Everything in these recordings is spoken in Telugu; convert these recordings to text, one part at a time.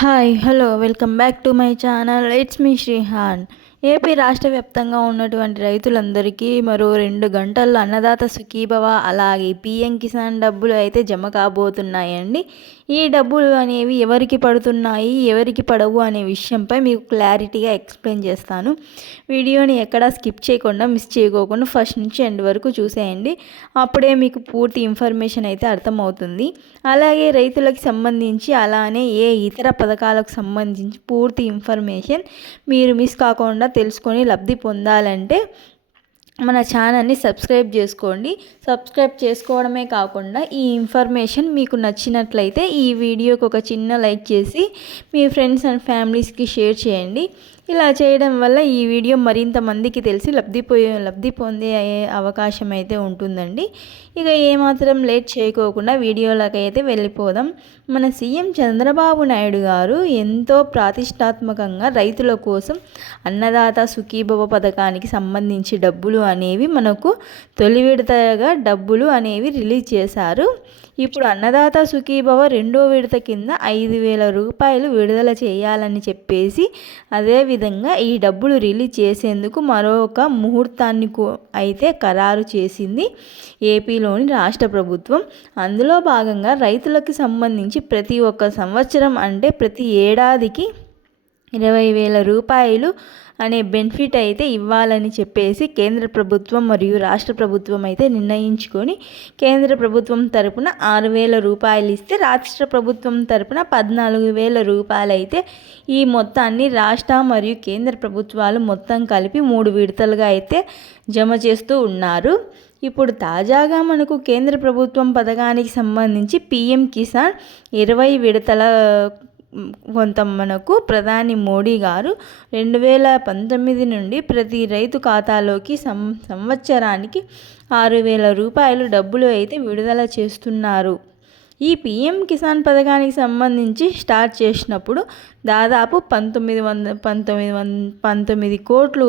Hi hello welcome back to my channel it's me Srihan AP రాష్ట్ర వ్యాప్తంగా ఉన్నటువంటి రైతులందరికీ మరో రెండు గంటల్లో అన్నదాత సుఖీభవ అలాగే పిఎం కిసాన్ డబ్బులు అయితే జమ కాబోతున్నాయండి. ఈ డబ్బులు అనేవి ఎవరికి పడుతున్నాయి ఎవరికి పడవు అనే విషయంపై మీకు క్లారిటీగా ఎక్స్ప్లెయిన్ చేస్తాను. వీడియోని ఎక్కడా స్కిప్ చేయకుండా మిస్ చేయకోకుండా ఫస్ట్ నుంచి ఎండ్ వరకు చూసేయండి. అప్పుడే మీకు పూర్తి ఇన్ఫర్మేషన్ అయితే అర్థమవుతుంది. అలాగే రైతులకు సంబంధించి అలానే ఏ ఇతర పథకాలకు సంబంధించి పూర్తి ఇన్ఫర్మేషన్ మీరు మిస్ కాకుండా తెలుసుకొని లబ్ధి పొందాలంటే మన ఛానల్ని సబ్స్క్రైబ్ చేసుకోండి. సబ్స్క్రైబ్ చేసుకోవడమే కాకుండా ఈ ఇన్ఫర్మేషన్ మీకు నచ్చినట్లయితే ఈ వీడియోకి ఒక చిన్న లైక్ చేసి మీ ఫ్రెండ్స్ అండ్ ఫ్యామిలీస్కి షేర్ చేయండి. ఇలా చేయడం వల్ల ఈ వీడియో మరింత మందికి తెలిసి లబ్ధి లబ్ధి పొందే అవకాశం అయితే ఉంటుందండి. ఇక ఏమాత్రం లేట్ చేయకోకుండా వీడియోలకైతే అయితే వెళ్ళిపోదాం. మన సీఎం చంద్రబాబు నాయుడు గారు ఎంతో ప్రాతిష్టాత్మకంగా రైతుల కోసం అన్నదాత సుఖీభవ పథకానికి సంబంధించి డబ్బులు అనేవి మనకు తొలి విడతగా డబ్బులు అనేవి రిలీజ్ చేశారు. ఇప్పుడు అన్నదాత సుఖీభవ రెండో విడత కింద ఐదు వేల రూపాయలు విడుదల చేయాలని చెప్పేసి అదేవిధంగా ఈ డబ్బులు రిలీజ్ చేసేందుకు మరొక ముహూర్తాన్ని అయితే ఖరారు చేసింది ఏపీలోని రాష్ట్ర ప్రభుత్వం. అందులో భాగంగా రైతులకు సంబంధించి ప్రతి ఒక్క సంవత్సరం అంటే ప్రతి ఏడాదికి ఇరవై వేల రూపాయలు అనే బెనిఫిట్ అయితే ఇవ్వాలని చెప్పేసి కేంద్ర ప్రభుత్వం మరియు రాష్ట్ర ప్రభుత్వం అయితే నిర్ణయించుకొని కేంద్ర ప్రభుత్వం తరపున ఆరు వేల రూపాయలు ఇస్తే రాష్ట్ర ప్రభుత్వం తరపున పద్నాలుగు వేల రూపాయలు అయితే ఈ మొత్తాన్ని రాష్ట్ర మరియు కేంద్ర ప్రభుత్వాలు మొత్తం కలిపి మూడు విడతలుగా అయితే జమ చేస్తూ ఉన్నారు. ఇప్పుడు తాజాగా మనకు కేంద్ర ప్రభుత్వం పథకానికి సంబంధించి పీఎం కిసాన్ ఇరవై విడతల కొంత మనకు ప్రధాని మోడీ గారు రెండు వేల పంతొమ్మిది నుండి ప్రతి రైతు ఖాతాలోకి సం సంవత్సరానికి ఆరు వేల రూపాయలు డబ్బులు అయితే విడుదల చేస్తున్నారు. ఈ పిఎం కిసాన్ పథకానికి సంబంధించి స్టార్ట్ చేసినప్పుడు దాదాపు పంతొమ్మిది వంద పంతొమ్మిది వంద పంతొమ్మిది కోట్లు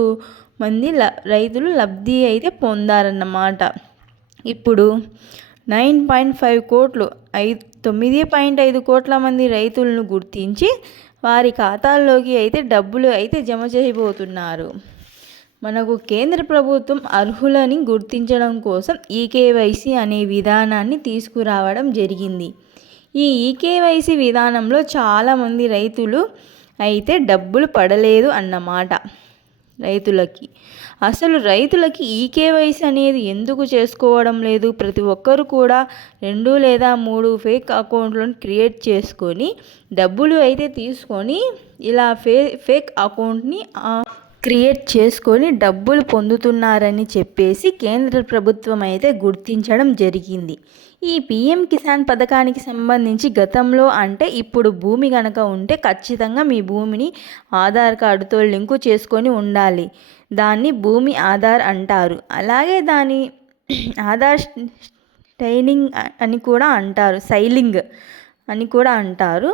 మంది ల రైతులు లబ్ధి అయితే పొందారన్నమాట. ఇప్పుడు నైన్ పాయింట్ ఫైవ్ కోట్లు ఐదు తొమ్మిది పాయింట్ ఐదు కోట్ల మంది రైతులను గుర్తించి వారి ఖాతాల్లోకి అయితే డబ్బులు అయితే జమ చేయబోతున్నారు. మనకు కేంద్ర ప్రభుత్వం అర్హులని గుర్తించడం కోసం ఈకేవైసీ అనే విధానాన్ని తీసుకురావడం జరిగింది. ఈ ఈకేవైసీ విధానంలో చాలామంది రైతులు అయితే డబ్బులు పడలేదు అన్నమాట. రైతులకి. అసలు రైతులకి ఈ కేవైసీ అనేది ఎందుకు చేసుకోవడం లేదు? ప్రతి ఒక్కరు కూడా రెండు లేదా మూడు ఫేక్ అకౌంట్లను క్రియేట్ చేసుకొని డబ్బులు అయితే తీసుకొని ఇలా ఫే ఫేక్ అకౌంట్ని క్రియేట్ చేసుకొని డబ్బులు పొందుతున్నారని చెప్పేసి కేంద్ర ప్రభుత్వం అయితే గుర్తించడం జరిగింది. ఈ పిఎం కిసాన్ పథకానికి సంబంధించి గతంలో అంటే ఇప్పుడు భూమి కనుక ఉంటే ఖచ్చితంగా మీ భూమిని ఆధార్ కార్డుతో లింకు చేసుకొని ఉండాలి. దాన్ని భూమి ఆధార్ అంటారు. అలాగే దాని ఆధార్ స్టైనింగ్ అని కూడా అంటారు. సైలింగ్ అని కూడా అంటారు.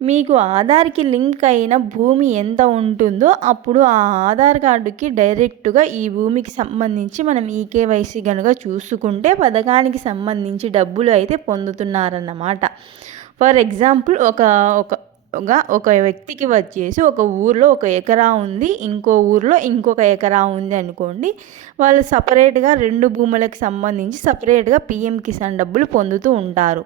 మీకు ఆధార్కి లింక్ అయిన భూమి ఎంత ఉంటుందో అప్పుడు ఆ ఆధార్ కార్డుకి డైరెక్ట్గా ఈ భూమికి సంబంధించి మనం ఈకేవైసీ కనుక చూసుకుంటే పథకానికి సంబంధించి డబ్బులు అయితే పొందుతున్నారన్నమాట. ఫర్ ఎగ్జాంపుల్ ఒక ఒక ఒక వ్యక్తికి వచ్చేసి ఒక ఊర్లో ఒక ఎకరా ఉంది ఇంకో ఊర్లో ఇంకొక ఎకరా ఉంది అనుకోండి వాళ్ళు సపరేట్గా రెండు భూములకు సంబంధించి సపరేట్గా పిఎం కిసాన్ డబ్బులు పొందుతూ ఉంటారు.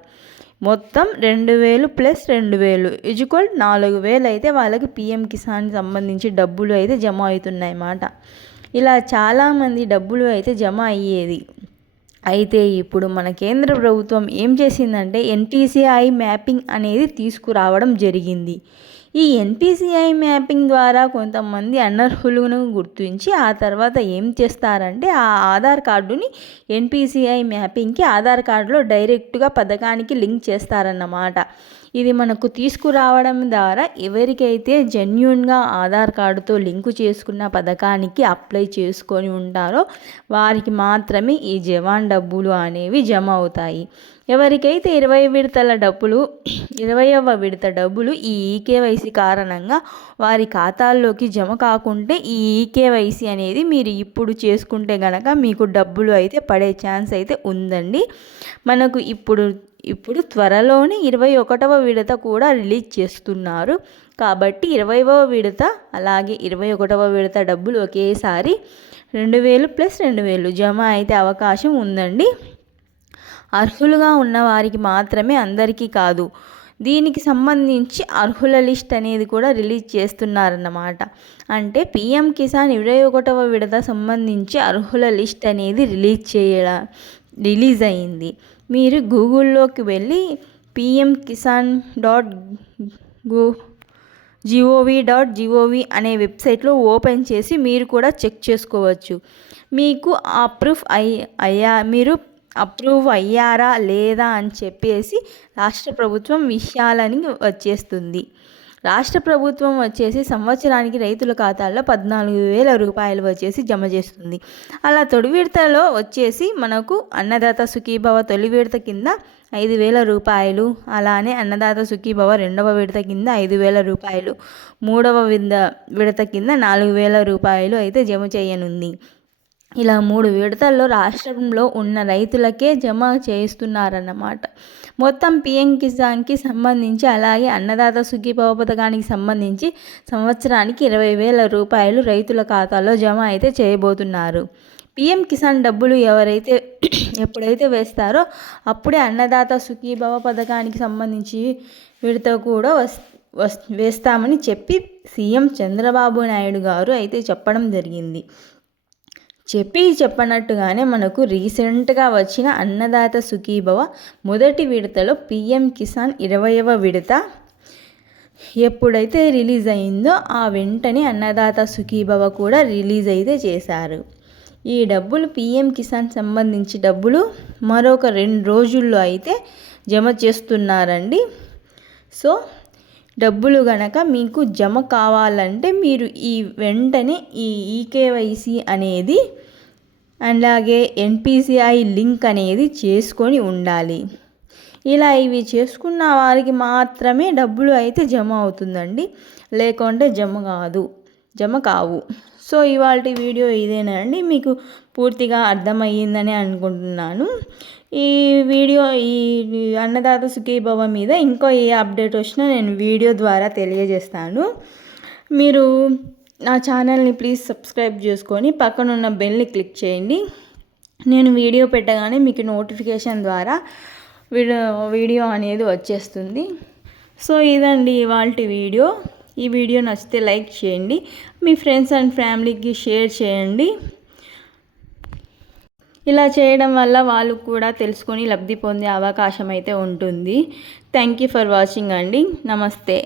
మొత్తం రెండు వేలు ప్లస్ రెండు వేలు. ఇజుకోల్ నాలుగు వేలు అయితే వాళ్ళకి పిఎం కిసాన్ సంబంధించి డబ్బులు అయితే జమ అవుతున్నాయి అన్నమాట. ఇలా చాలామంది డబ్బులు అయితే జమ అయ్యేది. అయితే ఇప్పుడు మన కేంద్ర ప్రభుత్వం ఏం చేసిందంటే ఎన్టీసీఐ మ్యాపింగ్ అనేది తీసుకురావడం జరిగింది. ఈ ఎన్పిసిఐ మ్యాపింగ్ ద్వారా కొంతమంది అనర్హులను గుర్తించి ఆ తర్వాత ఏం చేస్తారంటే ఆ ఆధార్ కార్డుని ఎన్పిసిఐ మ్యాపింగ్కి ఆధార్ కార్డులో డైరెక్ట్గా పథకానికి లింక్ చేస్తారన్నమాట. ఇది మనకు తీసుకురావడం ద్వారా ఎవరికైతే జెన్యున్గా ఆధార్ కార్డుతో లింకు చేసుకున్న పథకానికి అప్లై చేసుకొని ఉంటారో వారికి మాత్రమే ఈ జవాన్ డబ్బులు అనేవి జమ అవుతాయి. ఎవరికైతే ఇరవై విడతల డబ్బులు ఇరవైవ విడత డబ్బులు ఈ ఈకేవైసీ కారణంగా వారి ఖాతాల్లోకి జమ కాకుంటే ఈ ఈకేవైసీ అనేది మీరు ఇప్పుడు చేసుకుంటే గనక మీకు డబ్బులు అయితే పడే ఛాన్స్ అయితే ఉందండి. మనకు ఇప్పుడు ఇప్పుడు త్వరలోనే ఇరవై ఒకటవ విడత కూడా రిలీజ్ చేస్తున్నారు. కాబట్టి ఇరవైవ విడత అలాగే ఇరవై ఒకటవ విడత డబ్బులు ఒకేసారి రెండు వేలు ప్లస్ రెండు వేలు జమ అయితే అవకాశం ఉందండి. అర్హులుగా ఉన్న వారికి మాత్రమే అందరికీ కాదు. దీనికి సంబంధించి అర్హుల లిస్ట్ అనేది కూడా రిలీజ్ చేస్తున్నారన్నమాట. అంటే పిఎం కిసాన్ ఇరవై ఒకటవ విడత సంబంధించి అర్హుల లిస్ట్ అనేది రిలీజ్ చేయడం రిలీజ్ అయింది. మీరు గూగుల్లోకి వెళ్ళి పిఎం కిసాన్ డాట్ గూ G O V dot G O V అనే వెబ్సైట్లో ఓపెన్ చేసి మీరు కూడా చెక్ చేసుకోవచ్చు. మీకు అప్రూఫ్ అయ్యి అయ్యా మీరు అప్రూవ్ అయ్యారా లేదా అని చెప్పేసి రాష్ట్ర ప్రభుత్వం విషయాలని వచ్చేస్తుంది. రాష్ట్ర ప్రభుత్వం వచ్చేసి సంవత్సరానికి రైతుల ఖాతాల్లో పద్నాలుగు వేల రూపాయలు వచ్చేసి జమ చేస్తుంది. అలా తొలి విడతలో వచ్చేసి మనకు అన్నదాత సుఖీభవ తొలి విడత కింద ఐదు వేల రూపాయలు అలానే అన్నదాత సుఖీభవ రెండవ విడత కింద ఐదు వేల రూపాయలు మూడవ విడత విడత కింద నాలుగు వేల రూపాయలు అయితే జమ చేయనుంది. ఇలా మూడు విడతల్లో రాష్ట్రంలో ఉన్న రైతులకే జమ చేస్తున్నారన్నమాట. మొత్తం పిఎం కిసాన్కి సంబంధించి అలాగే అన్నదాత సుఖీభవ పథకానికి సంబంధించి సంవత్సరానికి ఇరవై వేల రూపాయలు రైతుల ఖాతాలో జమ అయితే చేయబోతున్నారు. పిఎం కిసాన్ డబ్బులు ఎవరైతే ఎప్పుడైతే వేస్తారో అప్పుడే అన్నదాత సుఖీభవ పథకానికి సంబంధించి విడత కూడా వస్ వస్ వేస్తామని చెప్పి సీఎం చంద్రబాబు నాయుడు గారు అయితే చెప్పడం జరిగింది. చెప్పి చెప్పనట్టుగానే మనకు రీసెంట్గా వచ్చిన అన్నదాత సుఖీభవ మొదటి విడతలో పిఎం కిసాన్ ఇరవయవ విడత ఎప్పుడైతే రిలీజ్ అయిందో ఆ వెంటనే అన్నదాత సుఖీభవ కూడా రిలీజ్ అయితే చేశారు. ఈ డబ్బులు పిఎం కిసాన్ సంబంధించి డబ్బులు మరొక రెండు రోజుల్లో అయితే జమ చేస్తున్నారండి. సో డబ్బులు గనక మీకు జమ కావాలంటే మీరు ఈ వెంటనే ఈ ఈకేవైసీ అనేది అలాగే ఎన్పిసిఐ లింక్ అనేది చేసుకొని ఉండాలి. ఇలా ఇవి చేసుకున్న వారికి మాత్రమే డబ్బులు అయితే జమ అవుతుందండి. లేకుంటే జమ కాదు జమ కావు. సో ఇవాళ వీడియో ఇదేనండి మీకు పూర్తిగా అర్థమయ్యిందని అనుకుంటున్నాను. ఈ వీడియో ఈ అన్నదాత సుఖీభవ మీద ఇంకో ఏ అప్డేట్ వచ్చినా నేను వీడియో ద్వారా తెలియజేస్తాను. మీరు నా ఛానల్ని ప్లీజ్ సబ్స్క్రైబ్ చేసుకొని పక్కనున్న బెల్ని క్లిక్ చేయండి. నేను వీడియో పెట్టగానే మీకు నోటిఫికేషన్ ద్వారా వీడియో వీడియో అనేది వచ్చేస్తుంది. సో ఇదండి ఇవాళ వీడియో. ఈ వీడియో నచ్చితే లైక్ చేయండి. మీ ఫ్రెండ్స్ అండ్ ఫ్యామిలీకి షేర్ చేయండి. ఇలా చేయడం వల్ల వాళ్ళు కూడా తెలుసుకొని లబ్ధి పొందే అవకాశం అయితే ఉంటుంది. థ్యాంక్ యూ ఫర్ వాచింగ్ అండి. నమస్తే.